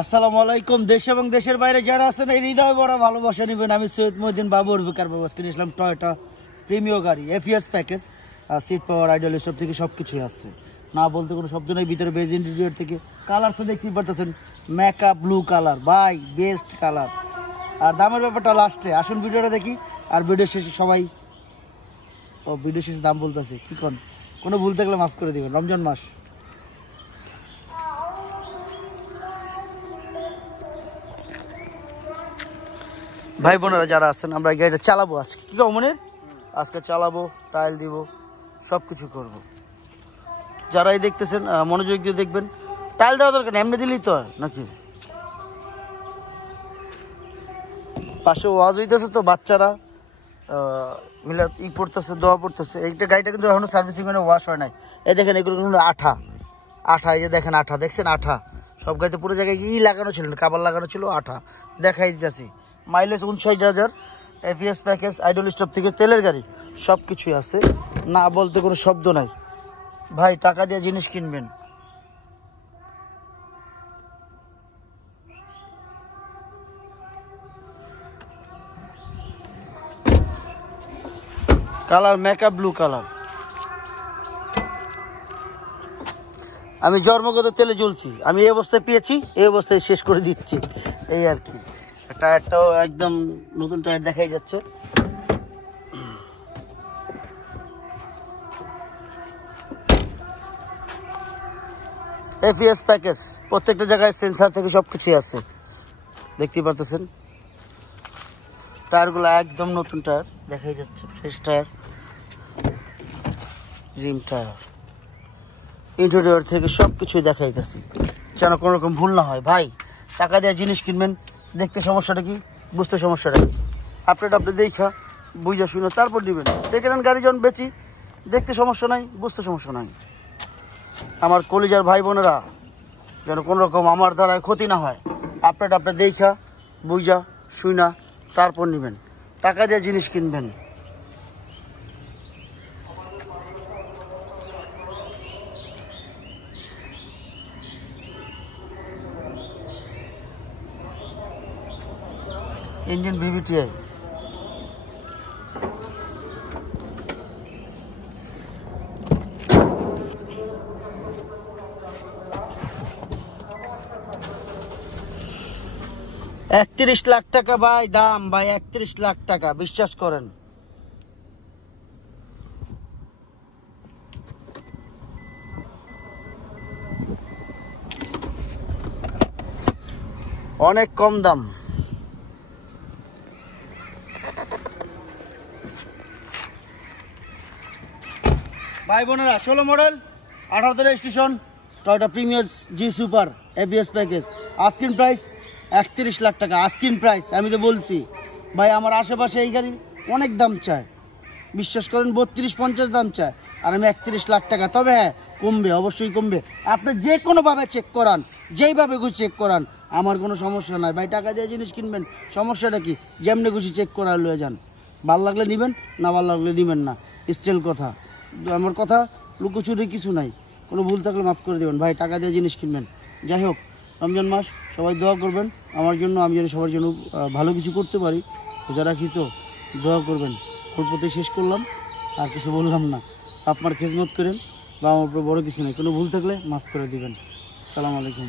আসসালামু আলাইকুম। দেশ এবং দেশের বাইরে যারা আছেন এই হৃদয় বড় ভালোবাসা নেবেন। আমি সৈয়দ মহিউদ্দিন বাবু অরবিকার বাবু আজকে নিয়েছিলাম টয়োটা প্রিমিয় গাড়ি এফিএস প্যাকেজ, সিট পাওয়ার আইডল সব থেকে সব কিছুই আছে, না বলতে কোনো শব্দ নেই। ভিতরে বেজ ইন্টেরিয়র থেকে কালার তো দেখতেই পারতেছেন, মেকআপ ব্লু কালার, বাই বেস্ট কালার। আর দামের ব্যাপারটা লাস্টে, আসুন ভিডিওটা দেখি। আর ভিডিও শেষে সবাই ভিডিও শেষে দাম বলতেছে কি কোনো ভুল থাকলে মাফ করে দেবেন, রমজান মাস। ভাই বোনেরা যারা আছেন, আমরা এই গাড়িটা চালাবো আজকে, কি মনের আজকে চালাবো, টাইল দিব, সব কিছু করবো। যারাই দেখতেছেন মনোযোগ দিয়ে দেখবেন। টাইল দেওয়া দরকার এমনি দিলেই তো হয় নাকি। পাশে ওয়াজ হইতেছে তো, বাচ্চারা মিলে পড়তেছে, দোয়া পড়তেছে। এইটা গাড়িটা কিন্তু এখনো সার্ভিসিং মানে ওয়াশ হয় নাই। এই দেখেন এগুলো কিন্তু আঠা, এই যে দেখেন আঠা, দেখছেন আঠা। সব গাড়িতে পুরো জায়গায় লাগানো ছিল না, কাবার লাগানো ছিল, আঠা দেখাই দিতেছি। Mileage 59,000, FeS package, idle stop থেকে তেলের গাড়ি, সব কিছুই আছে, না বলতে কোনো শব্দ নাই। ভাই টাকা দিয়ে জিনিস কিনবেন। Colour makeup blue colour. আমি জন্মগত তেলে জ্বলছি, আমি এই অবস্থায় পেয়েছি, এই অবস্থায় শেষ করে দিচ্ছি, এই আর কি। টায়ারটাও একদম নতুন টায়ার দেখাই যাচ্ছে। এফিএস প্যাকেজ, প্রত্যেকটা জায়গায় সেন্সার থেকে সব কিছুই আছে, দেখতেই পারতেছেন। টায়ারগুলো একদম নতুন টায়ার দেখাই যাচ্ছে, ফ্রেশ টায়ার, রিম টায়ার, ইন্টেরিয়র থেকে সব কিছুই দেখাইতেছি, যেন কোনো রকম ভুল না হয়। ভাই টাকা দিয়ে জিনিস কিনবেন, দেখতে সমস্যাটা কি, বুঝতে সমস্যাটা কি, আপনি দেখা বুঝা শুনে তারপর দিবেন। সেকেন্ড হ্যান্ড গাড়ি যখন বেচি, দেখতে সমস্যা নাই, বুঝতে সমস্যা নাই। আমার কলিজার ভাই বোনেরা, যেন কোনো রকম আমার দ্বারা ক্ষতি না হয়, আপনি দেখা বুঝা শুনা তারপর নেবেন, টাকা দিয়ে জিনিস কিনবেন। ইঞ্জিন ভিভিটিআই, $31 লাখ ভাই দাম, ভাই 31 লাখ টাকা, বিশ্বাস করেন। অনেক কম দাম। ভাই বোনেরা 16 model, 18 registration, Toyota Premier G super এফিএস প্যাকেজ, আস্কিং প্রাইস 31 লাখ টাকা, আস্কিং প্রাইস। আমি তো বলছি ভাই, আমার আশেপাশে এই গাড়ির অনেক দাম চায়, বিশ্বাস করেন 32-50 দাম চায়, আর আমি 31 লাখ টাকা। তবে হ্যাঁ, কমবে, অবশ্যই কমবে। আপনি যে কোনোভাবে চেক করান, যেইভাবে খুশি চেক করান, আমার কোনো সমস্যা নাই। ভাই টাকা দিয়ে জিনিস কিনবেন, সমস্যাটা কি, যেমনি খুশি চেক করা লয়ে যান, ভাল লাগলে নেবেন, না ভাল লাগলে নেবেন না, স্টিল কথা। আমার কথা লুকোচুরি কিছু নাই, কোনো ভুল থাকলে মাফ করে দেবেন। ভাই টাকা দিয়ে জিনিস কিনবেন। যাই হোক, রমজান মাস, সবাই দোয়া করবেন আমার জন্য, আমি যেন সবার জন্য ভালো কিছু করতে পারি। রোজা রাখি তো, দোয়া করবেন। অল্পতে শেষ করলাম, আর কিছু বললাম না। আপনার খেজমত করেন, বা আমার উপরে বড় কিছু নেই, কোনো ভুল থাকলে মাফ করে দিবেন। আসসালামু আলাইকুম।